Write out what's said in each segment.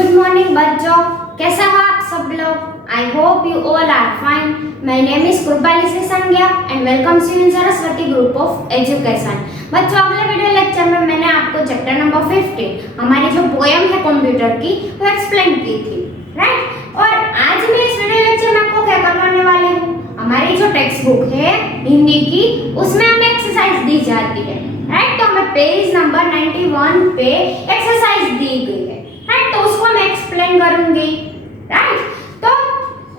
Good morning बच्चों, कैसे हो आप सब लोग। I hope you all are fine. My name is कुर्बाली से Sangya and welcomes you in Saraswati group of education. बच्चों, अगले वीडियो लेक्चर में मैंने आपको चैप्टर नंबर 15 हमारी जो पोएम है कंप्यूटर की वो एक्सप्लेन की थी, राइट। और आज मैं इस वीडियो लेक्चर में आपको क्या करवाने वाली हूँ, हमारी जो टेक्स्ट बुक है हिंदी की उसमें हमें एक्सरसाइज दी जाती है, राइट। तो हमें पेज नंबर 91 पे एक्सरसाइज दी गई है, राइट। तो उसको मैं एक्सप्लेन करूंगी, राइट। तो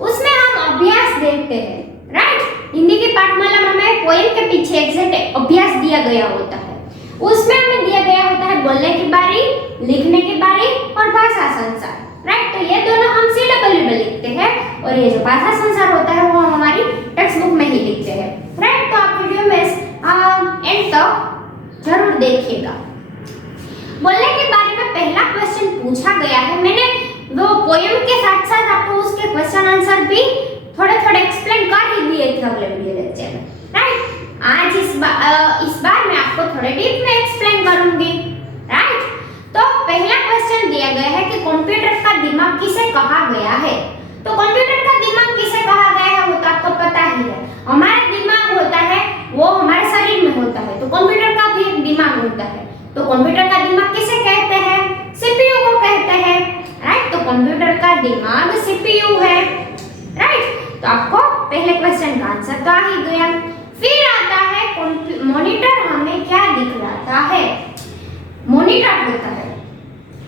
उसमें हम अभ्यास देखते हैं, राइट। हिंदी की पाठमाला में हमें पोएम के पीछे एग्जैक्ट अभ्यास दिया गया होता है। उसमें हमें दिया गया होता है बोलने की बारी, लिखने की बारी और भाषा संसार, राइट। तो ये दोनों हम सीडब्ल्यू में लिखते हैं और ये जो भाषा संसार होता है वो हम हमारी टेक्स्ट बुक में ही लिखते हैं, राइट। तो आप वीडियो में एंड तक जरूर देखिएगा। बोलने के बारे में पहला क्वेश्चन पूछा गया है, मैंने वो पोएम के साथ साथ आपको उसके क्वेश्चन आंसर भी थोड़े थोड़े एक्सप्लेन कर ही दिए थे अगले वीडियो लेक्चर में, राइट। आज इस बार मैं आपको थोड़े डीप में एक्सप्लेन करूंगी, राइट। तो पहला क्वेश्चन दिया गया है कि कंप्यूटर का दिमाग किसे कहा गया है। तो कंप्यूटर का दिमाग किसे कहा गया है वो तो आपको पता ही है। हमारा दिमाग होता है वो हमारे शरीर में होता है, तो कंप्यूटर का भी एक दिमाग होता है। तो कंप्यूटर का दिमाग किसे कहते हैं, सीपीयू को कहते हैं, राइट। तो कंप्यूटर का दिमाग सीपीयू है, राइट। तो आपको पहले क्वेश्चन का आंसर तो आ ही गया। फिर आता है मॉनिटर हमें क्या दिखलाता है। मॉनिटर होता है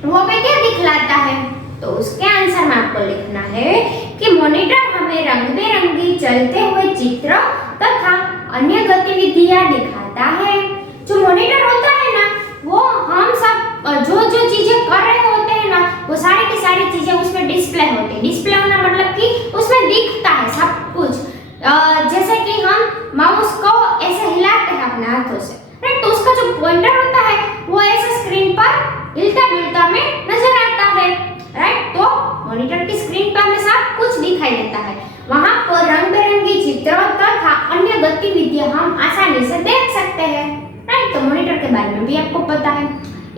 वो हमें क्या दिखलाता है, तो उसके आंसर में आपको लिखना है कि मॉनिटर हमें रंग बिरंगी चलते हुए चित्र तथा अन्य गतिविधियां दिखाता है। जो मॉनिटर होता है ना वो हम सब जो जो चीजें कर रहे होते हैं ना वो सारी की सारी चीजें उसमें डिस्प्ले होती है। डिस्प्ले होना मतलब कि उसमें दिखता है सब कुछ। जैसे कि हम माउस को ऐसे हिलाते हैं अपने हाथों से, राइट। तो उसका जो पॉइंटर होता है वो ऐसे स्क्रीन पर हिलता डुलता में नजर आता है, राइट। तो मॉनिटर की स्क्रीन पर हमें सब कुछ दिखाई देता है। वहां पर रंग बिरंगी चित्र तथा अन्य गतिविधियां हम आसानी से देख सकते हैं, राइट। तो मॉनिटर के बारे में भी आपको पता है।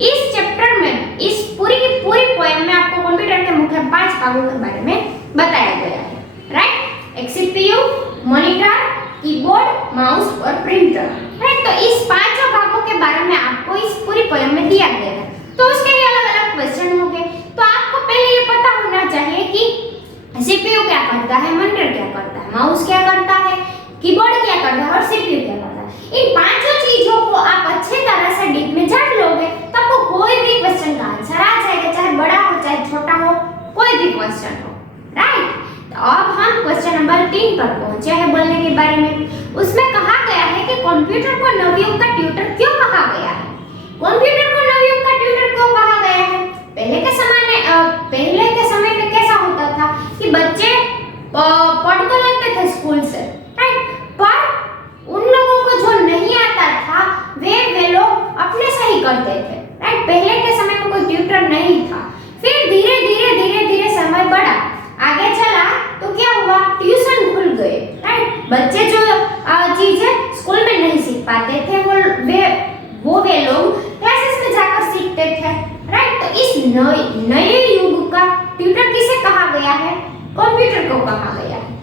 इस चैप्टर में इस पूरी की पूरी पोएम में आपको कंप्यूटर के मुख्य 5 भागों के बारे में बताया गया है, राइट। एक सीपीयू, मॉनिटर, कीबोर्ड, माउस और प्रिंटर, राइट। तो इस 5 भागों के बारे में आपको इस पूरी पोएम में दिया गया है। तो उसके लिए अलग-अलग क्वेश्चन होंगे। तो आपको पहले ये पता होना चाहिए कि सीपीयू क्या करता है, मॉनिटर क्या करता है, माउस क्या करता है, कीबोर्ड क्या करता है और सीपीयू क्या करता है। इन 5 चीजों को आप अच्छी तरह से डीप में जान लोगे तो आपको कोई भी क्वेश्चन का आंसर आ जाएगा, चाहे बड़ा हो चाहे छोटा हो, कोई भी क्वेश्चन हो, राइट। तो अब हम क्वेश्चन नंबर 3 पर पहुंचे हैं बोलने के बारे में। उसमें कहा गया है कि कंप्यूटर को नवयुग का ट्यूटर क्यों कहा गया है। कंप्यूटर को नवयुग का ट्यूटर क्यों कहा गया है। पहले के समय में कैसा होता था कि बच्चे पढ़ तो लेते थे स्कूल से, राइट, पर उन लोगों को जो नहीं आता था वे लोग अपने से ही करते थे, राइट। पहले के समय में कोई ट्यूटर नहीं था। फिर धीरे धीरे समय बढ़ा, आगे चला तो क्या हुआ, ट्यूशन खुल गए, राइट। बच्चे जो चीजें स्कूल में नहीं सीख पाते थे वो वे लोग क्लासेस में जाकर सीखते थे, राइट। तो इस नए युग का ट्यूटर किसे कहा गया है, कंप्यूटर को कहा गया है।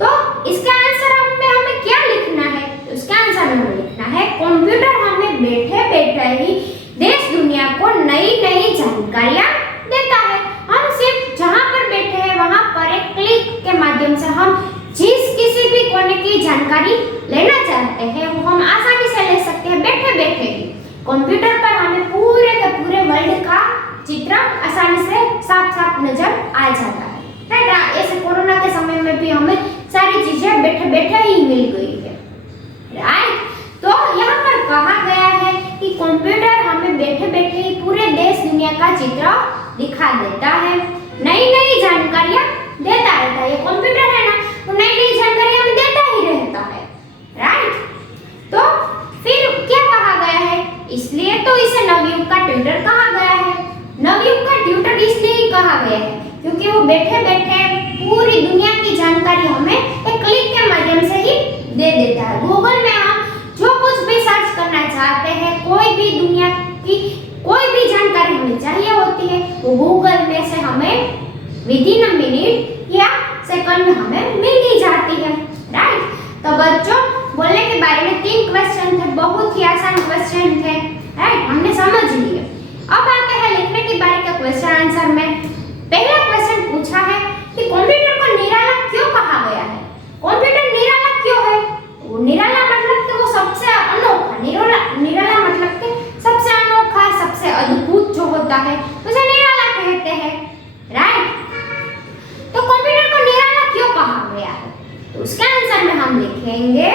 तो इसका आंसर हमें क्या लिखना है, तो इसका आंसर में हमें लिखना है कंप्यूटर हमें बैठे बैठे ही देश दुनिया को नई नई जानकारियां देता है। हम सिर्फ जहां पर बैठे हैं वहां पर एक क्लिक के माध्यम से हम किसी भी कोने की जानकारी लेना चाहते हैं वो हम आसानी से ले सकते हैं बैठे बैठे ही। कंप्यूटर पर हमें पूरे के पूरे वर्ल्ड का चित्र आसानी से साफ नजर आ जाता है, राइट। ऐसे कोरोना के समय में भी हमें सारी चीजें बैठे बैठे ही मिल गई है, राइट। तो यहाँ पर कहा गया है कि कंप्यूटर हमें बैठे बैठे ही पूरे देश दुनिया का चित्र दिखा देता है, नई नई जानकारियां देता रहता है। ये कंप्यूटर है ना वो नई नई जानकारियां हमें देता ही रहता है, राइट। तो फिर क्या कहा गया है, इसलिए तो इसे नवयुग का ट्यूटर कहा गया है। नवयुग का ट्यूटर इसलिए ही कहा गया है क्योंकि वो बैठे बैठे पूरी दुनिया की जानकारी हमें एक क्लिक के माध्यम से ही दे देता है। गूगल में हम जो कुछ भी सर्च करना चाहते हैं, कोई भी दुनिया की कोई भी जानकारी हमें चाहिए होती है वो गूगल में से हमें विदिन अ मिनट या सेकंड में हमें मिल ही जाती है, राइट। तो बच्चों बोलने के बारे में 3 क्वेश्चन थे, बहुत ही आसान क्वेश्चन थे, राइट, हमने समझ लिए। अब आते हैं लिखने के बारे का क्वेश्चन आंसर में। पहला क्वेश्चन पूछा है कि कंप्यूटर को निराला क्यों कहा गया है। कंप्यूटर निराला क्यों है? वो निराला मतलब कि वो सबसे अनोखा, निराला मतलब कि सबसे अनोखा, सबसे अद्भुत जो होता है उसे निराला कहते हैं, राइट। तो कंप्यूटर को निराला क्यों कहा गया है? तो उसके आंसर में हम लिखेंगे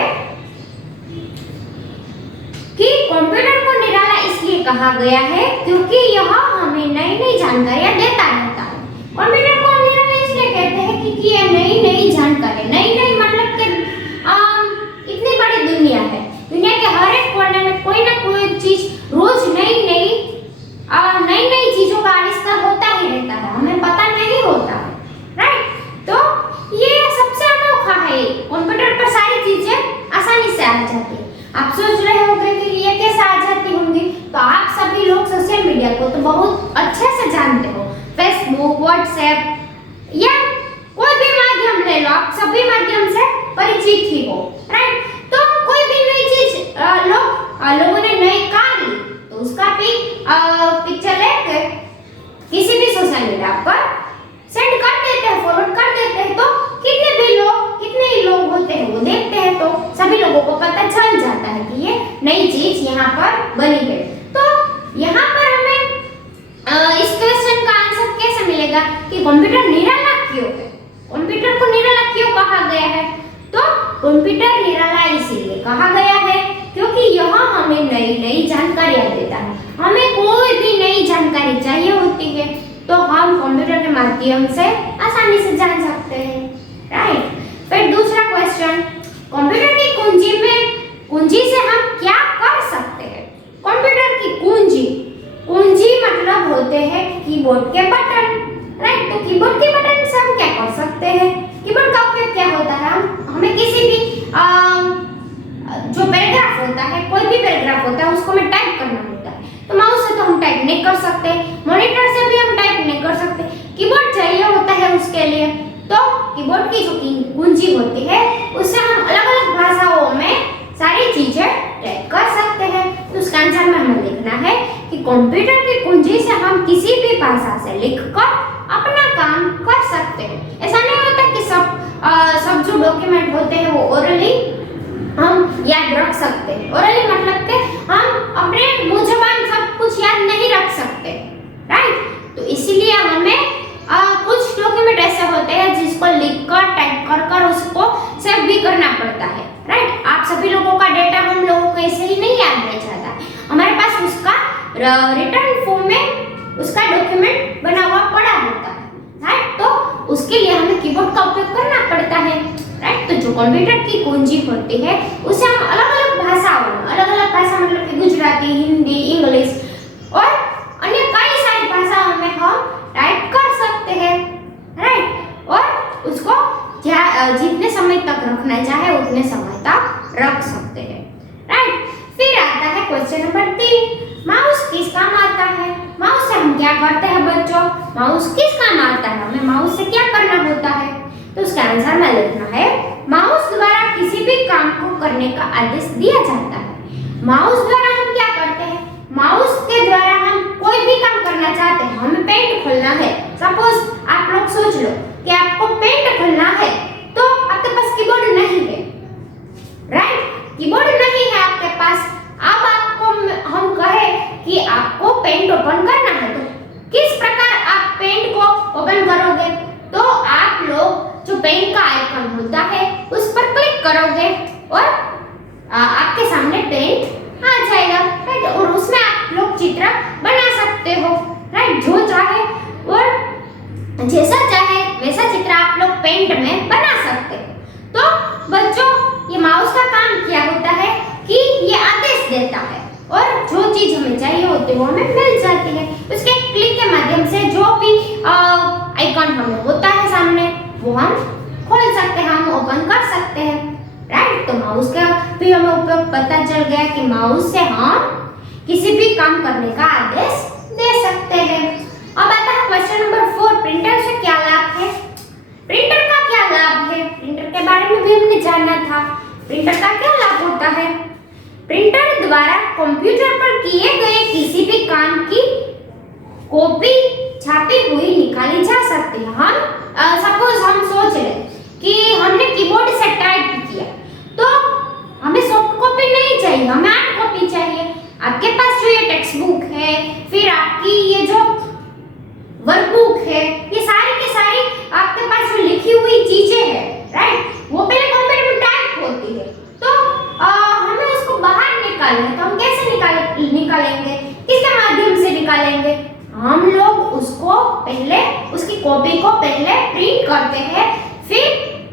कि कंप्यूटर को निराला इसलिए कहा गया है क्योंकि यह हमें नई नई जानकारियां देता रहता है। कंप्यूटर को निराला इसलिए कहते हैं कि ये नई नई जानकारी, नई नई मतलब कि इतनी बड़ी दुनिया है, दुनिया के हर एक कोने में कोई ना कोई चीज रोज नई नई चीजों का आविष्कार होता ही रहता है, हमें पता नहीं होता है, राइट। तो ये सबसे अनोखा है, कंप्यूटर पर सारी चीजें आसानी से आ जाती है। आप सोच रहे होंगे कि ये कैसे आ जाती होंगी, तो आप सभी लोग सोशल मीडिया को तो बहुत अच्छे से जानते हो, फेसबुक, व्हाट्सएप या कोई भी माध्यम ले लो, आप सभी माध्यम से परिचित ही हो, राइट। तो कोई भी नई चीज लोगों ने नई कार ली तो उसका पिक्चर लेकर किसी भी सोशल मीडिया पर सेंड कर देते हैं, फॉरवर्ड कर देते हैं, तो कितने ही लोग होते हैं वो देखते हैं, तो सभी लोगों को पता चल जाता है कि ये नई चीज यहाँ पर बनी है। तो यहाँ पर हमें इस क्वेश्चन का आंसर कैसे मिलेगा कि कंप्यूटर निराला क्यों है, कंप्यूटर को निराला क्यों कहा गया है। तो कंप्यूटर निराला इसीलिए कहा गया है क्योंकि यह हमें नई नई जानकारियां देता है। हमें कोई भी नई जानकारी चाहिए होती है तो हम कंप्यूटर के माध्यम से आसानी से जान सकते हैं, राइट। फिर दूसरा क्वेश्चन, कंप्यूटर की कुंजी से हम क्या कर सकते हैं। कंप्यूटर की कुंजी मतलब होते हैं कीबोर्ड के बटन, राइट। तो कीबोर्ड के बटन से हम क्या कर सकते हैं? कीबोर्ड का उपयोग क्या होता है, हमें किसी भी जो पैराग्राफ होता है, कोई भी पैराग्राफ होता है उसको हमें टाइप करना होता है, तो माउस से तो हम टाइप नहीं कर सकते, मॉनिटर से भी हम टाइप नहीं कर सकते, कीबोर्ड चाहिए होता है उसके लिए। तो कीबोर्ड की जो कुंजी होती है उससे हम अलग-अलग भाषाओं में सारी चीजें टाइप कर सकते हैं। तो उसका आंसर में हमें लिखना है कि कंप्यूटर की कुंजी से हम किसी भी भाषा से लिखकर अपना काम कर सकते हैं। ऐसा नहीं होता कि सब जो डॉक्यूमेंट होते हैं वो ओरली हम याद रख सकते हैं, ओरली मतलब कि हम अपने मुंह ज़बान सब कुछ याद नहीं रख सकते, राइट। तो इसीलिए हमें कुछ डॉक्यूमेंट ऐसे होते हैं जिसको लिखकर टाइप कर उसको सेव भी करना पड़ता है, राइट। आप सभी लोगों का डेटा हम लोगों को ऐसे ही नहीं याद रह जाता, हमारे पास उसका रिटर्न फॉर्म में उसका डॉक्यूमेंट बना हुआ पड़ा होता है, राइट। तो उसके लिए हमें कीबोर्ड का उपयोग करना पड़ता है, राइट। तो जो कंप्यूटर की कुंजी होती है उसे हम अलग-अलग भाषा मतलब कि गुजराती, हिंदी, इंग्लिश और अन्य कई सारी भाषाओं में हम टाइप कर सकते हैं, राइट। और उसको जितने समय तक रखना चाहे उतने समय तक रख सकते हैं, राइट। फिर आता है क्वेश्चन नंबर 3, माउस किस काम आता है। माउस से हम क्या करते हैं बच्चों, माउस किस काम आता है, हमें माउस से क्या करना होता है। तो उसका आंसर में लिखना है, माउस द्वारा किसी भी काम को करने का आदेश दिया जाता है। माउस द्वारा हम क्या करते हैं, माउस के द्वारा हम कोई भी काम करना चाहते हैं, हमें पेंट खोलना है, सपोज आप लोग सोच लो कि आपको पेंट खोलना है तो आपके पास कीबोर्ड नहीं है, राइट, कीबोर्ड नहीं है आपके पास। अब आपको हम कहे कि आपको पेंट ओपन करना है तो किस प्रकार आप पेंट को ओपन करोगे। तो आप लोग जो पेन का आइकन होता है उस पर क्लिक करोगे और आपके सामने पेन आ जाएगा, राइट। और उसमें आप लोग चित्र बना सकते हो, राइट, जो चाहे और जैसा चाहे वैसा चित्र आप लोग पेंट में बना सकते हो। तो बच्चों ये माउस का काम क्या होता है कि ये आदेश देता है और जो चीज हमें चाहिए होती है वो हमें मिल जाती है। उसके क्लिक के माध्यम से जो भी आइकन हमें होता है सामने वो हम खोल सकते हैं, हम ओपन कर सकते हैं, राइट। तो माउस का भी हमें उपयोग पता चल गया कि माउस से हम किसी भी काम करने का आदेश दे सकते हैं। अब आता है क्वेश्चन नंबर 4, प्रिंटर से क्या लाभ है? प्रिंटर का क्या लाभ है? प्रिंटर के बारे में भी हमने जाना था। प्रिंटर का क्या लाभ होता है? प्रिंटर द्वारा कंप्यूटर पर किए गए किसी भी काम की कॉपी छापी हुई निकाली जा सकती है। हम सपोज हम सोच रहे कि हमने कीबोर्ड से टाइप किया, तो हमें सॉफ्ट कॉपी नहीं चाहिए, हमें हार्ड कॉपी चाहिए। आपके पास जो ये टेक्स्ट बुक है, फिर आपकी ये जो वर्कबुक है, ये सारी की सारी आपके पास जो लिखी हुई चीजें हैं, राइट, वो पहले कंप्यूटर में टाइप होती है। तो हमें उसको बाहर निकालना है, तो हम कैसे निकालेंगे? किसके माध्यम से निकालेंगे? हम लोग उसको पहले उसकी कॉपी को पहले प्रिंट करते हैं, फिर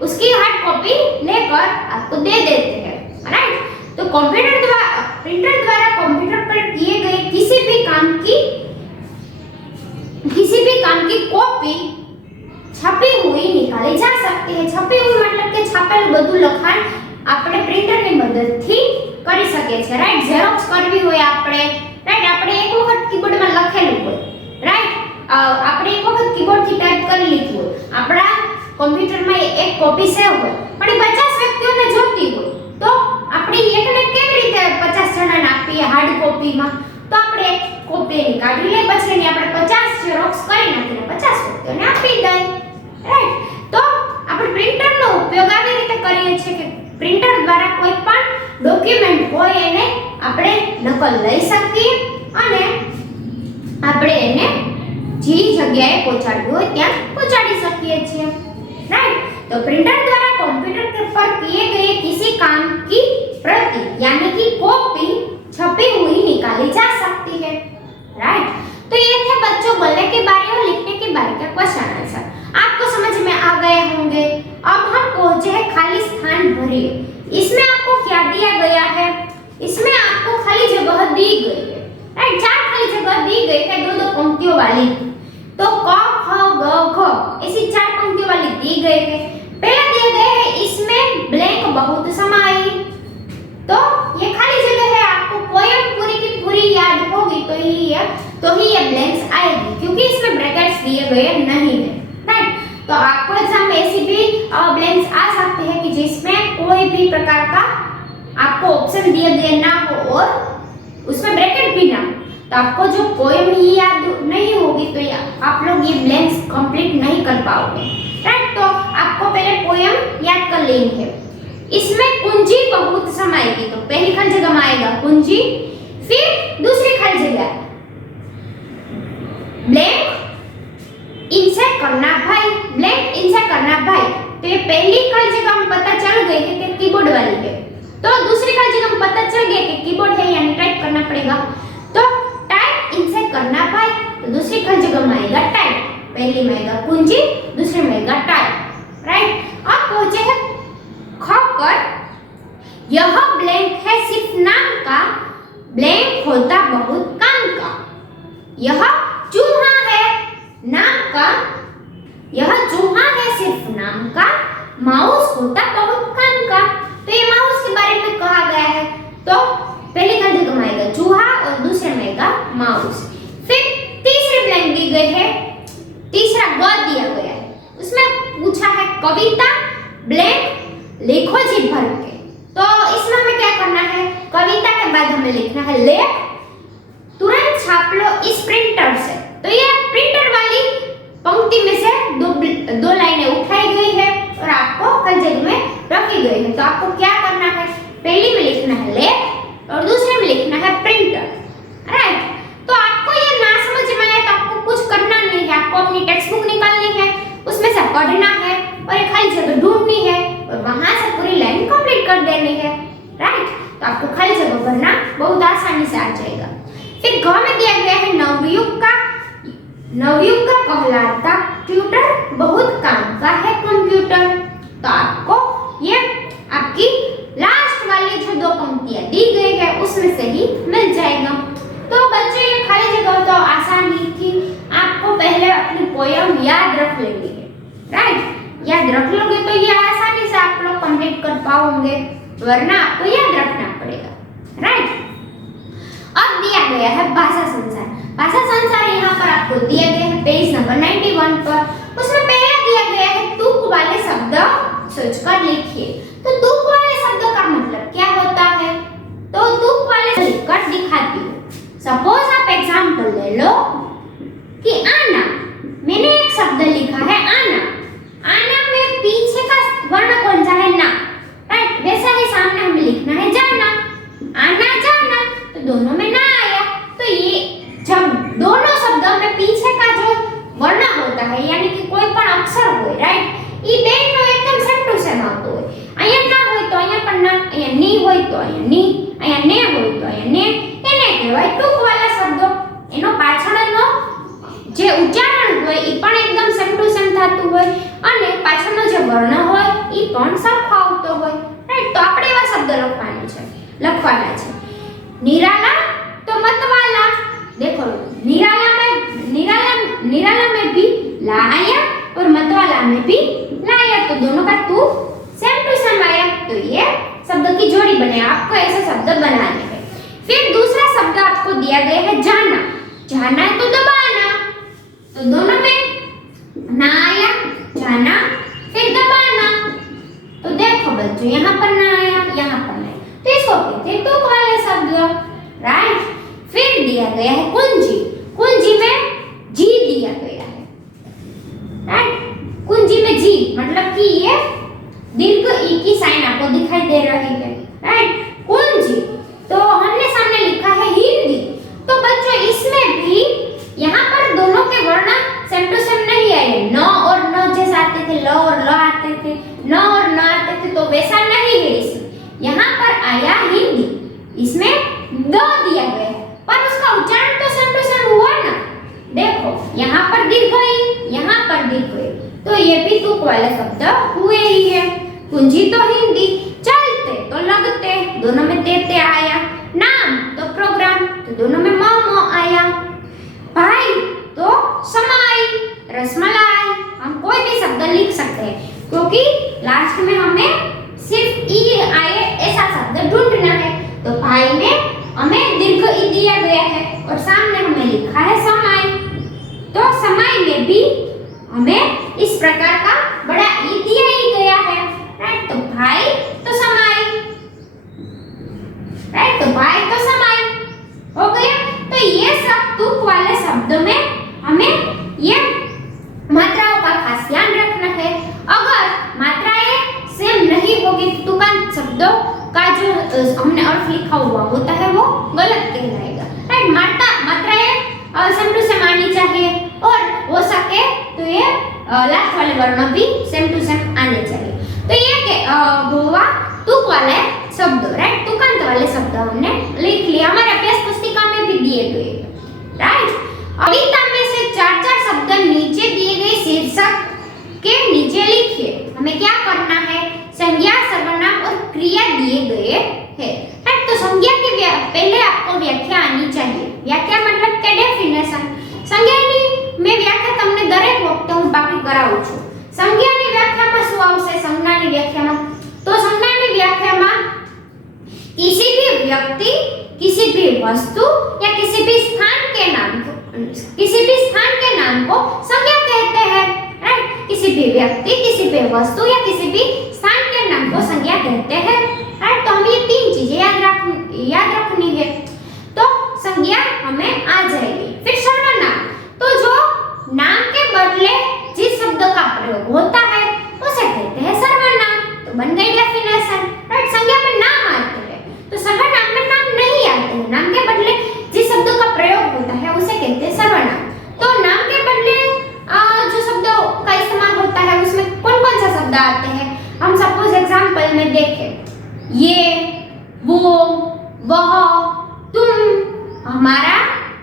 उसकी हार्ड कॉपी लेकर आपको दे देते हैं, राइट। तो कंप्यूटर द्वारा प्रिंटर द्वारा कंप्यूटर पर किए गए किसी भी काम की कॉपी छपी हुई निकाली जा सकती है। छपी हुई मतलब કે છાપેલું બધું લખાણ આપણે પ્રિન્ટરની મદદથી કરી શકીએ છીએ, રાઈટ। ઝેરોક્સ કરવી હોય આપણે, રાઈટ, આપણે એક વખત કીબોર્ડમાં લખેલું હોય, રાઈટ, આપણે એક વખત કીબોર્ડથી ટાઈપ કરી લીધું હોય, આપણા કમ્પ્યુટરમાં એક કોપી સેવ હોય, પણ 50 વ્યક્તિઓને જોતી હોય, તો આપણે એકને કેવી રીતે 50 જણાને આપીએ હાર્ડ કોપીમાં? તો આપણે એક કોપી એની કાઢી લઈએ, પછી એની આપણે 50 ઝેરોક્સ કરી નાખીને 50 વ્યક્તિઓને આપી દઈએ, રાઈટ। તો આપણે પ્રિન્ટરનો ઉપયોગ આવી રીતે કરીએ છીએ કે પ્રિન્ટર દ્વારા કોઈ પણ ડોક્યુમેન્ટ હોય એને આપણે નકલ લઈ શકીએ અને આપણે એને જે જગ્યાએ પહોંચાડવું હોય ત્યાં પહોંચાડી શકીએ છીએ, राइट। तो प्रिंटर द्वारा कंप्यूटर पर किए गए किसी काम की प्रति यानी कि कॉपी छपी हुई निकाली जा सकती है, राइट। तो ये थे बच्चों बोलने के बारे और लिखने के बारे का क्वेश्चन आंसर। आपको समझ में आ गए होंगे। अब हम पहुंचे हैं खाली स्थान भरिए। इसमें आपको क्या दिया गया है? इसमें आपको खाली जगह दी गई है, राइट। 4 खाली जगह दी गई है, 2-2 पंक्तियों वाली। तो क ख ग घ ऐसी 4 पंक्तियों वाली दी गई है। पहला दिया गया है इसमें ब्लैंक बहुत समाई, तो ये खाली जगह है। आपको पोयम पूरी की पूरी याद होगी तो ही ये ब्लैंक्स आएगी, क्योंकि इसमें ब्रैकेट्स दिए गए नहीं है, राइट। तो आपको एग्जाम में ऐसी भी ब्लैंक्स आ सकते हैं कि जिसमें कोई भी प्रकार का आपको ऑप्शन दिए गए ना हो और उसमें ब्रैकेट भी ना हो, तो आपको जो पोएम ही याद नहीं होगी तो आप लोग ये ब्लैंक्स कंप्लीट नहीं कर पाओगे, राइट। तो आपको पहले पोएम याद कर लेनी है। इसमें कुंजी बहुत समाएगी, तो पहली खाली जगह में आएगा कुंजी, फिर दूसरी खाली जगह ब्लैंक इनसे करना भाई, ब्लैंक इनसे करना भाई। तो ये पहली खाली जगह में पता चल गई है कि कीबोर्ड वाली है, तो दूसरी खाली जगह में पता चल गया कि कीबोर्ड है यानी टाइप करना पड़ेगा। तो इनसे करना भाई, तो दूसरी खाली जगह में आएगा टाइप, पहली में आएगा कुंजी, दूसरी में आएगा टाइप, राइट। अब पहुंचे हैं ख पर। यह ब्लैंक है सिर्फ नाम का, ब्लैंक होता बहुत काम का। यह चूहा है नाम का, यह चूहा है सिर्फ नाम का, माउस होता बहुत काम का। तो ये माउस के बारे में कहा गया है, तो पहली खाली जगह में आएगा चूहा और दूसरे में आएगा माउस। फिर तीसरी ब्लैंक दी गई है, तीसरा ग दिया गया है, उसमें पूछा है कविता ब्लैंक लिखो जी भर के। तो इसमें हमें क्या करना है? कविता के बाद हमें लिखना है लेख तुरंत छाप लो इस प्रिंटर से। तो ये प्रिंटर वाली पंक्ति में से दो लाइनें उठाई गई है और आपको खाली जगह में रखी गई है। तो आपको क्या करना है? पहली में लिखना है लेख और दूसरे में लिखना है प्रिंटर, राइट। तो आपको ये ना समझ में आए तो आपको कुछ करना नहीं है, आपको अपनी टेक्स्ट बुक निकालनी है, उसमें से पढ़ना है और एक खाली जगह ढूंढनी है और वहां से पूरी लाइन कंप्लीट कर देनी है, राइट। तो आपको खाली जगह भरना बहुत आसानी से आ जाएगा। फिर घ में दिया गया है नवयुग का कहलाता ट्यूटर बहुत काम का है कंप्यूटर। तो आपको ये आपकी लास्ट वाली जो 2 पंक्तियां दी गई है उसमें से ही मिल जाएगा। तो बच्चों ये खाली जगह तो आसान ही थी, आपको पहले अपनी पोयम याद रख लेनी है, राइट। याद रख लोगे तो ये आसानी से आप लोग कंप्लीट कर पाओगे, वरना आपको याद रखना पड़ेगा, राइट। अब दिया गया है भाषा संसार। भाषा संसार यहाँ पर आपको दिए गए हैं पेज नंबर 91 पर। उसमें पहला दिया गया है तुक वाले शब्द सोचकर लिखिए। तो तुक वाले शब्द का मतलब क्या होता है? तो तुक वाले लिखकर दिखाती हूँ। सपोज आप एग्जांपल ले लो कि आना, मैंने एक शब्द लिखा है आना। आना में पीछे का वर्ण कौन सा है? ना, राइट। वैसा ही सामने हमें लिखना है जाना, आना जाना, तो दोनों में ना आया। तो ये जब दोनों शब्दों में पीछे का जो वर्ण होता है यानी कि कोई पण अक्षर हो, राइट, ई बेनो एकदम सेम टू सेम આવતો હોય। અહીંયા ના હોય તો અહીંયા પણ ના, અહીંયા ની હોય તો અહીંયા ની, અહીંયા ને હોય તો અહીંયા ને, એને કહેવાય ટૂંક વાળા શબ્દો। એનો પાછળનો જે ઉચ્ચારણ હોય ઈ પણ એકદમ સેમ ટુ સેમ થતું હોય અને પાછળનો જે વર્ણ હોય ઈ પણ સરખો આવતો હોય, રાઈટ। તો આપણે એવા શબ્દ લખવાના છે। નિરાલા તો मतवाला, देखो निराला में भी ला आया और मतवाला में भी ला आया, तो दोनों का तू सेम टू सेम आया। तो ये शब्द की जोड़ी बने, आपको ऐसे शब्द बनाने हैं। फिर दूसरा शब्द आपको दिया गया है जाना। जाना है तो दबाना, तो दोनों में ना आया, जाना फिर दबाना। तो देखो बच्चों, यहाँ पर ना आया, यहाँ पर ना आया, तो इसको कहते हैं तुक वाले शब्द, राइट। फिर दिया गया है कुंजी। कुंजी में जी दिया गया है, राइट। कुंजी में जी मतलब कि ये दीर्घ ई की साइन आपको दिखाई दे रही है, राइट। कुंजी तो हमने सामने लिखा है हिंदी। तो बच्चों इसमें भी यहाँ पर दोनों के वर्ण सेम टू सेम नहीं आए। न और न जैसे आते थे, ल और ल आते थे, न और न आते थे, तो वैसा नहीं है इसमें। यहाँ पर आया हिंदी, इसमें द दिया गया है पर उसका उच्चारण तो सेम टू सेम हुआ ना। देखो यहाँ पर दीर्घ ई, यहाँ पर दीर्घ ई, तो ये भी तुक वाले शब्द हुए ही है। कुंजी तो हिंदी, चलते तो लगते, दोनों में ते आया। नाम तो प्रोग्राम, तो दोनों में म आया। भाई तो समाई, रसमलाई। हम कोई भी शब्द लिख सकते हैं क्योंकि लास्ट में हमें सिर्फ ई आए ऐसा शब्द ढूंढना है। तो भाई में हमें दीर्घ ई दिया गया है और सामने हमें लिखा है समाई, तो समाई में भी हमें इस प्रकार का बड़ा ई दिया ही गया है, राइट। तो भाई तो समाई, राइट, तो भाई तो समाई हो गया। तो ये सब तुक वाले शब्द में हमें ये मात्राओं का खास ध्यान रखना है। अगर मात्राएं सेम नहीं होगी तो तुकांत शब्दों का जो हमने अर्थ लिखा हुआ होता है वो गलत कहलाएगा, राइट। मात्राएं सेम टू सेम आनी चाहिए और हो सके तो ये लास्ट वाले वर्ण भी सेम टू सेम आने चाहिए। तो ये हुआ तुक वाले शब्द, राइट। तुकांत वाले शब्द हमने लिख लिया, हमारे अभ्यास पुस्तिका में भी दिए गए, राइट। कविता में से 4-4 शब्द नीचे दिए गए शीर्षक के नीचे लिखिए। हमें क्या करना है? संज्ञा, सर्वनाम और क्रिया दिए गए हैं, राइट। तो संज्ञा की पहले आपको व्याख्या आनी चाहिए। व्याख्या मतलब के डेफिनेशन। संज्ञाની મેં વ્યાખ્યા તમને દરેક વખતે હું પાકી કરાવું છું। સંજ્ઞાની વ્યાખ્યામાં શું આવશે? સંજ્ઞાની વ્યાખ્યામાં તો સંજ્ઞાની વ્યાખ્યામાં किसी भी व्यक्ति, किसी भी वस्तु या किसी भी स्थान के नाम को संज्ञा कहते हैं, राइट। किसी भी व्यक्ति, किसी भी वस्तु या किसी भी स्थान के नाम को संज्ञा कहते हैं, राइट। तो हमें ये 3 चीजें याद रखनी है। तो संज्ञा हमें आ जाएगी। फिर सर्वनाम, तो जो नाम के बदले जिस शब्द का प्रयोग होता है उसे कहते हैं सर्वनाम। तो बन गई डेफिनेशन, राइट। संज्ञा में नाम आते हैं तो सर्वनाम में नाम नहीं आते हैं। नाम के बदले जिस शब्द का प्रयोग होता है उसे कहते हैं सर्वनाम। तो नाम के बदले जो शब्दों का इस्तेमाल होता है उसमें कौन-कौन सा शब्द आते हैं? हम सपोज एग्जांपल में देखें, ये, वो, वह, तुम, हमारा,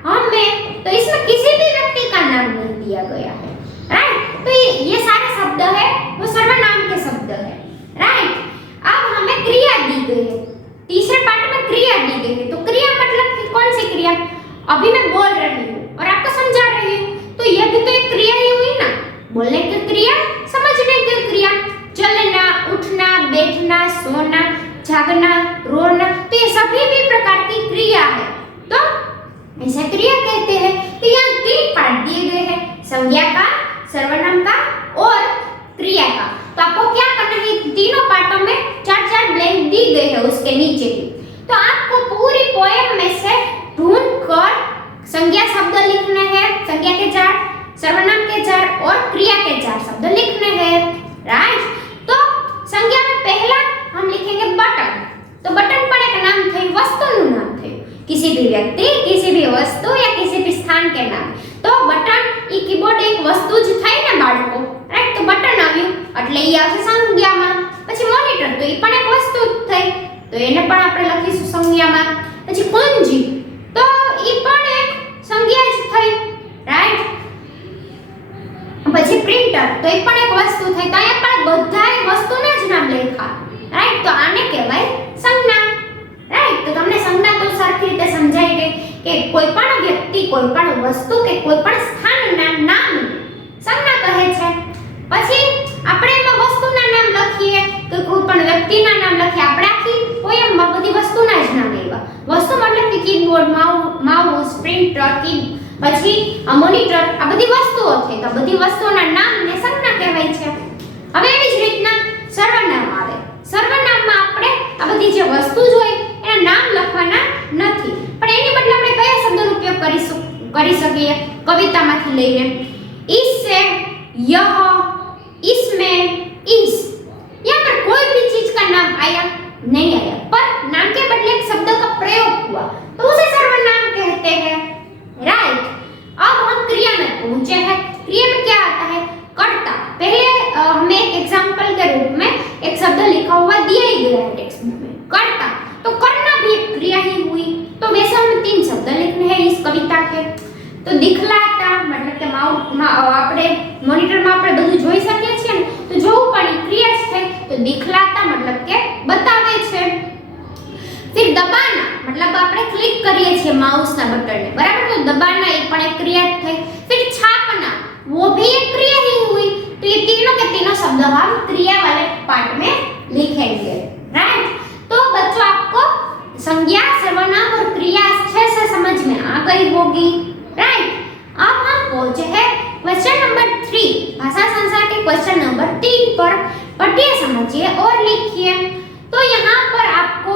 हमें, तो इसमें किसी भी व्यक्ति का नाम नहीं दिया गया है, राइट। तो ये सारे शब्द है वो सर्वनाम के शब्द है, राइट। अब हमें क्रिया दी गई है, तीसरे पार्ट में क्रिया दी गई है। तो क्रिया मतलब कि कौन सी क्रिया? अभी मैं बोल रही हूँ और आपको समझा रही हूँ, तो ये भी तो एक क्रिया ही हुई ना। बोलने की क्रिया, समझने की क्रिया, चलना, उठना, बैठना, सोना, जागना, रोना, तो ये सभी भी प्रकार की क्रिया है। तो ऐसा क्रिया कहते हैं। तो यहाँ 3 पार्ट दिए गए हैं, संज्ञा का, सर्वनाम का और क्रिया का। तो आपको क्या करना है, तीनों पार्टों में 4-4 ब्लैंक दी गई है उसके नीचे भी। तो आपको पूरी पोएम में से ढूंढकर संज्ञा शब्द लिखने हैं, संज्ञा के 4, सर्वनाम के 4 और क्रिया के 4 शब्द लिखने हैं, राइट। तो संज्ञा में पहला हम लिखेंगे बटन। तो बटन पर एक नाम थई, वस्तुનું નામ થયું, किसी भी व्यक्ति, किसी भी वस्तु या किसी भी स्थान के नाम। तो बटन ई कीबोर्ड एक वस्तु ज થાય ને બાળકો, રાઈટ। તો બટન આવ્યું એટલે ઈ આવશે સંજ્ઞામાં। પછી મોનિટર, તો ઈ પણ એક વસ્તુ જ થઈ, તો એને પણ આપણે લખીશું સંજ્ઞામાં। પછી કુંજી, તો ઈ પણ એક સંજ્ઞા જ થઈ, રાઈટ। પછી પ્રિન્ટર, તો ઈ પણ એક વસ્તુ થઈ, તો અહીંયા પણ બધાય વસ્તુના જ નામ લખ્યા, રાઈટ। તો આને કહેવાય સંજ્ઞા, રાઈટ। તો તમને સંજ્ઞા તો સરખી રીતે સમજાઈ ગઈ કે કોઈ પણ વ્યક્તિ, કોઈ પણ વસ્તુ કે કોઈ પણ સ્થાનના નામ સંજ્ઞા કહે છે। પછી આપણે એમાં વસ્તુના નામ લખીએ કે કોઈ પણ વ્યક્તિના નામ લખીએ, આપણે આખી પોએમમાં બધી વસ્તુના જ નામ લેવા। વસ્તુ મતલબ કે કીબોર્ડ, માઉસ, પ્રિન્ટર, પછી મોનિટર, આ બધી વસ્તુઓ છે। તો બધી વસ્તુઓના નામને સંજ્ઞા કહેવાય છે। હવે એવી જ રીતના સર્વનામ આવે। સર્વનામમાં આપણે આ બધી જે વસ્તુ જોઈ એના નામ લખવાના નથી, પણ એની બદલે આપણે કયા શબ્દનો ઉપયોગ કરી શકીએ કવિતામાંથી લઈને? इससे, यह, इसमें, इस। यहाँ पर कोई भी चीज का नाम आया नहीं आया, पर नाम के बदले एक शब्द का प्रयोग हुआ, तो उसे सर्वनाम कहते हैं, राइट। अब हम क्रिया में पहुंचे हैं। क्रिया में क्या आता है? कर्ता। पहले हमें एक एग्जाम्पल के रूप में एक शब्द लिखा हुआ दिया ही गया है टेक्स्ट बुक में, कर्ता। तो करना भी एक क्रिया ही हुई। तो वैसे हमें 3 शब्द लिखने हैं इस कविता के। तो दिखलाता मतलब કે આપણે મોનિટરમાં આપણે બધું જોઈ શકીએ છીએ ને, તો જોવું પણ ક્રિયા જ છે। તો દિખલાતા मतलब કે બતાવે છે। फिर दबाना मतलब આપણે ક્લિક કરીએ છીએ માઉસના બટનને, બરાબર। તો દબાना એ પણ એક ક્રિયા થઈ। फिर छापना, वो भी एक क्रिया ही हुई। तो ये तीनों के तीनों शब्द हम क्रिया वाले पार्ट में लिखेंगे, राइट। तो बच्चों आपको संज्ञा, सर्वनाम और क्रिया अच्छे से समझ में आ गई होगी, राइट। अब हम पहुंचे हैं क्वेश्चन नंबर 3, भाषा संसार के क्वेश्चन नंबर 3 पर। पढ़िए, समझिए और लिखिए। तो यहाँ पर आपको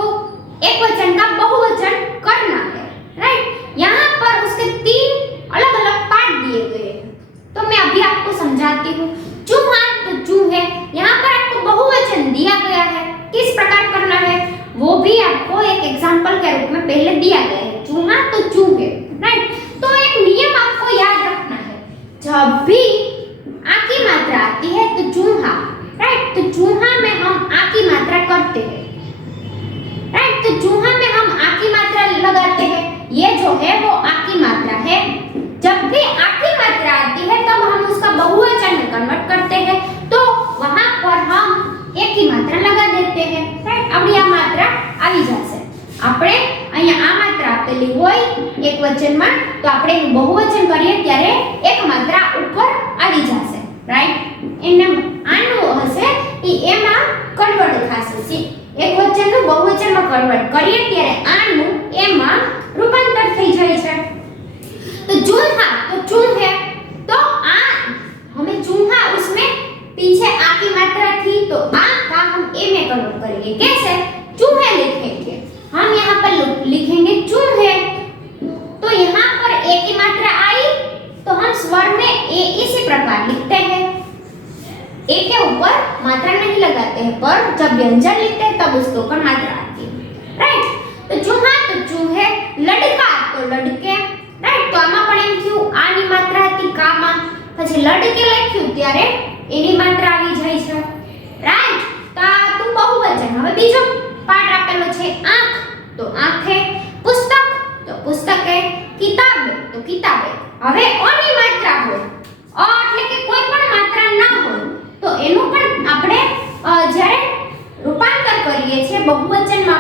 एक वचन का बहुवचन करना है, राइट। यहाँ पर उसके 3 अलग-अलग पार्ट दिए गए हैं, तो मैं अभी आपको समझाती हूँ। चूहा, तो चूहे, यहाँ पर आपको बहुवचन दिया गया है, किस प्रकार करना है वो भी आपको एक एग्जाम्पल के रूप में पहले दिया गया है। चूहा तो चूहे, राइट। तो एक नियम आपको याद रखना है, जब भी आ की मात्रा आती है तो चूहा, राइट। तो चूहा में हम आ की मात्रा करते हैं, राइट। तो चूहा में हम आ की मात्रा लगाते हैं, ये जो है वो आ की मात्रा है। जब भी आ की मात्रा आती है तब हम उसका बहुवचन में कन्वर्ट करते हैं, तो वहां पर हम एक की मात्रा लगा देते हैं, राइट। अपनी आ मात्रा આવી જશે। આપણે અહીંયા આ માત્રા આપેલી હોય એક વચનમાં, તો આપણે એનું બહુવચન કરીએ ત્યારે એક માત્રા ઉપર આવી જશે, રાઈટ। એને આનું હશે ઈ એમાં કન્વર્ટ થશે। એક વચનનું બહુવચનમાં કન્વર્ટ કરીએ ત્યારે આનું એમાં રૂપાંતર થઈ જાય છે। तो चूहा, तो चूहे, तो आ हमें चूहा उसमें पीछे आ की मात्रा थी, तो आ का हम ए में कन्वर्ट करेंगे। कैसे? चूहे लिखेंगे हम, यहाँ पर लिखेंगे चूहे। तो यहाँ पर ए की मात्रा आई तो हम स्वर में ए इसी प्रकार लिखते हैं, ए के ऊपर मात्रा नहीं लगाते हैं, पर जब व्यंजन लिखते हैं तब उसके ऊपर मात्रा आती है, राइट। तो चूहा, तो चूहे, लड़का, तो लड़के, राइट। तो आमा पण एम थયું આની માત્રા હતી કામાં, પછી લડકે લખ્યું ત્યારે એની માત્રા આવી જાય છે, રાઈટ। તો આ તો બહુવચન। હવે બીજો પાર્ટ આપેલો છે આંખ, તો આંખે, પુસ્તક, તો પુસ્તકે, કિતાબ, તો કિતાબે। હવે ઓની માત્રા હોય, એટલે કે કોઈ પણ માત્રા ના હોય, તો એનું પણ આપણે જ્યારે રૂપાંતર કરીએ છીએ બહુવચનમાં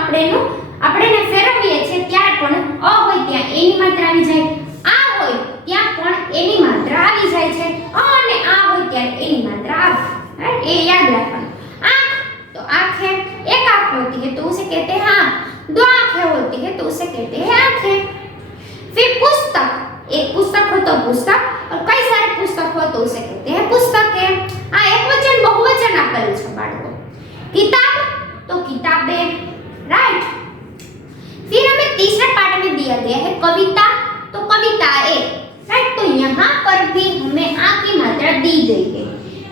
આપણે એને ફેરવીએ છીએ ત્યારે પણ અ હોય ત્યાં એની માત્રા આવી જાય, આ હોય ત્યાં પણ એની માત્રા આવી જાય છે, અ અને આ હોય ત્યારે એની માત્રા આવે, રાઈટ। એ યાદ રાખવાનું। આંખ, તો आंखें, एक आंख होती है तो उसे कहते हैं आंख, 2 आंखें होती है तो उसे कहते हैं आंखें। फिर पुस्तक, एक पुस्तक हो तो पुस्तक और कई सारे पुस्तक हो तो उसे कहते हैं पुस्तकें। आ एकवचन बहुवचन આપેલું છે બાળકો। किताब तो किताबें, राइट। फिर हमें तीसरे पार्ट में दिया गया है कविता तो कविताएं, राइट। तो यहाँ पर भी हमें आ की मात्रा दी गई है।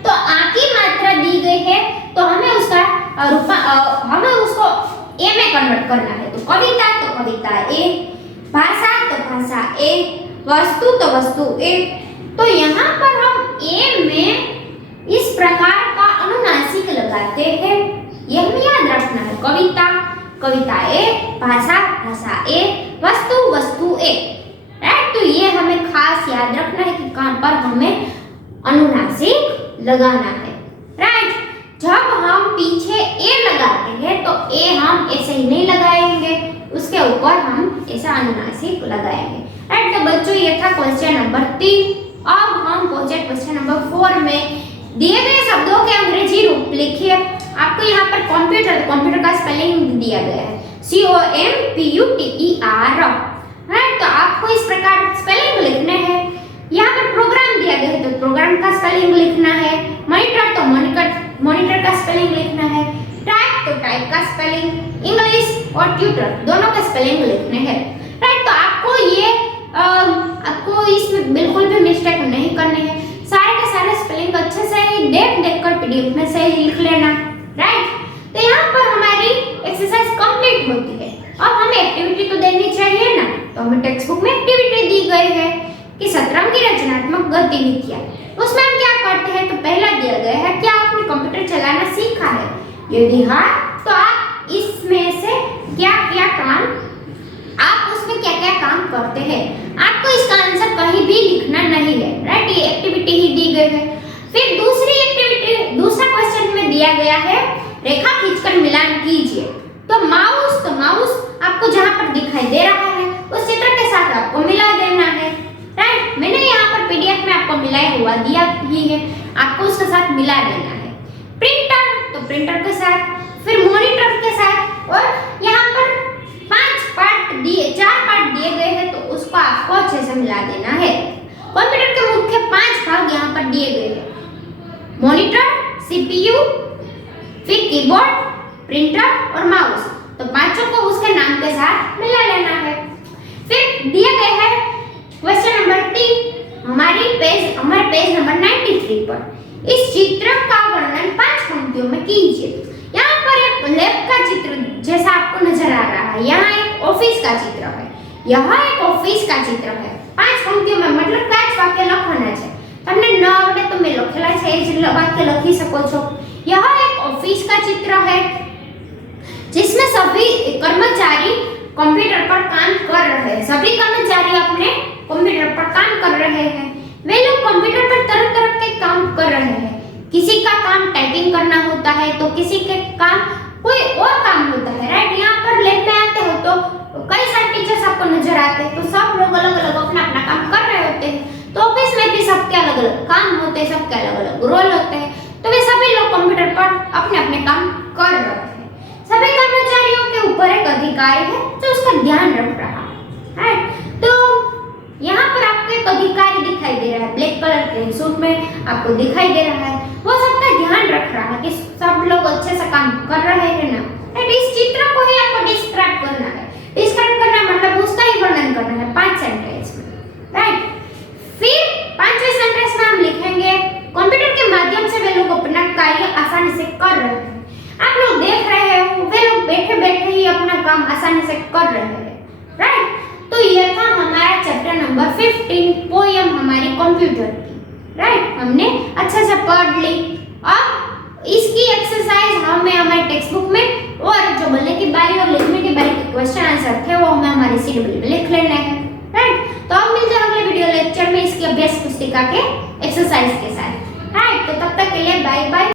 तो आ की मात्रा दी गई है तो हमें उसका हमें उसको ए में कन्वर्ट करना है। तो कविता तो कविता ए, भाषा तो भाषा ए, वस्तु तो वस्तु ए। तो यहाँ पर हम ए में इस प्रकार का अनुनासिक लगाते हैं, यह हमें याद रखना है। कविता कविता ए, भाषा भाषा ए, वस्तु वस्तु ए, राइट। तो ये हमें खास याद रखना है कि कहां पर हमें अनुनासिक लगाना है, राइट। जब हम पीछे ए लगाते हैं तो ए हम ऐसे ही नहीं लगाएंगे, उसके ऊपर हम ऐसा अनुनासिक लगाएंगे, राइट। तो बच्चों ये था क्वेश्चन नंबर 3। अब हम पहुंचे क्वेश्चन नंबर 4 में। दिए गए शब्दों के अंग्रेजी रूप लिखिए। आपको यहाँ पर कंप्यूटर का स्पेलिंग दिया गया है COMPUTER, राइट। तो आपको इस प्रकार स्पेलिंग लिखने हैं। यहाँ पर प्रोग्राम दिया गया है तो प्रोग्राम का स्पेलिंग लिखना है। मॉनिटर तो मॉनिटर का स्पेलिंग लिखना है। टाइप तो टाइप का स्पेलिंग, इंग्लिश और ट्यूटर दोनों का स्पेलिंग लिखने हैं, राइट। तो आपको इसमें बिल्कुल भी मिस्टेक नहीं करनी है। सारे के सारे स्पेलिंग अच्छे से देख कर पीडीएफ में से लिख लेना, राइट। तो यहाँ पर हमारी एक्सरसाइज कंप्लीट होती है। अब हमें एक्टिविटी तो देनी चाहिए ना, तो हमें टेक्स्ट बुक में एक्टिविटी दी गई है कि शतरंगी रचनात्मक गतिविधियां। उसमें हम क्या करते हैं, तो पहला दिया गया है क्या आपने कंप्यूटर चलाना सीखा है, यदि हाँ तो आप इसमें से क्या काम आप उसमें क्या काम करते हैं। आपको इसका आंसर कहीं भी लिखना नहीं है, राइट। ये एक्टिविटी ही दी गई है। फिर दूसरा क्वेश्चन में दिया गया है रेखा खींचकर मिलान कीजिए। तो माउस आपको जहां पर दिखाई दे रहा है उस चित्र के साथ आपको मिला देना है, राइट। मैंने यहाँ पर पीडीएफ में आपको मिलाया हुआ दिया ही है, आपको उसके साथ मिला देना है। प्रिंटर तो प्रिंटर के साथ, फिर मॉनिटर के साथ, और यहाँ पर 4 पार्ट दिए गए हैं तो उसको आपको अच्छे से मिला देना है। कंप्यूटर के मुख्य 5 भाग यहाँ पर दिए गए हैं, मॉनिटर, सीपीयू, फिर कीबोर्ड, प्रिंटर और माउस। तो पांचों को उसके नाम के साथ मिला लेना है। फिर दिया गया है क्वेश्चन नंबर 3 हमारे पेज नंबर 93 पर। इस चित्र का वर्णन 5 पंक्तियों में कीजिए। यहाँ पर एक लैब का चित्र जैसा आपको नजर आ रहा है, यहाँ एक ऑफिस का चित्र है, यहाँ एक ऑफिस का चित्र है। 5 पंक्तियों में मतलब 5 वाक्य લખવાના છે। તમને ન આવડે તો મેં લખેલા છે એ જ વાક્ય લખી શકો છો। यहाँ एक ऑफिस का चित्र है जिसमें सभी कर्मचारी कंप्यूटर पर काम कर रहे हैं। सभी कर्मचारी अपने कंप्यूटर पर काम कर रहे हैं। वे लोग कंप्यूटर पर तरह-तरह के काम कर रहे हैं। किसी का काम टाइपिंग करना होता है तो किसी के काम कोई और काम होता है, राइट। यहाँ पर लैब में आते हो तो कई सारे टीचर्स आपको नजर आते हैं, तो सब लोग अलग-अलग अपना काम कर रहे होते हैं। तो ऑफिस में भी सबके अलग-अलग काम होते हैं, सबके अलग-अलग रोल होते हैं। तो वे सभी लोग कंप्यूटर पर अपने काम कर रहे हैं। सभी कर्मचारियों के ऊपर एक अधिकारी है जो उसका ध्यान रख रहा है, राइट। तो यहाँ पर आपको एक अधिकारी दिखाई दे रहा है, ब्लैक कलर के सूट में आपको दिखाई दे रहा है। वो सबका ध्यान रख रहा है कि सब लोग अच्छे से काम कर रहे हैं ना, राइट। इस चित्र को ही आपको डिस्क्राइब करना है। डिस्क्राइब करना मतलब उसका ही वर्णन करना है 5 सेंटेंस में, राइट। फिर 5वें सेंटेंस में हम लिखेंगे कंप्यूटर के माध्यम से वे लोग अपना कार्य आसानी से कर रहे हैं। आप लोग देख रहे हैं वे लोग बैठे ही अपना काम आसानी से कर रहे हैं, राइट। तो यह था हमारा चैप्टर नंबर 15 पोयम हमारी कंप्यूटर की, राइट। हमने अच्छे से पढ़ ली। अब इसकी एक्सरसाइज हमें हमारे टेक्स्ट बुक में, और जो बोलने की बारी और लिखने की बारी के क्वेश्चन आंसर थे वो हमें हमारे सीडब्ल्यू में लिख लेने हैं, राइट। तो अब मिलते हैं अगले वीडियो लेक्चर में इसकी अभ्यास पुस्तिका के एक्सरसाइज के साथ, राइट। तो तब तक के लिए बाय बाय।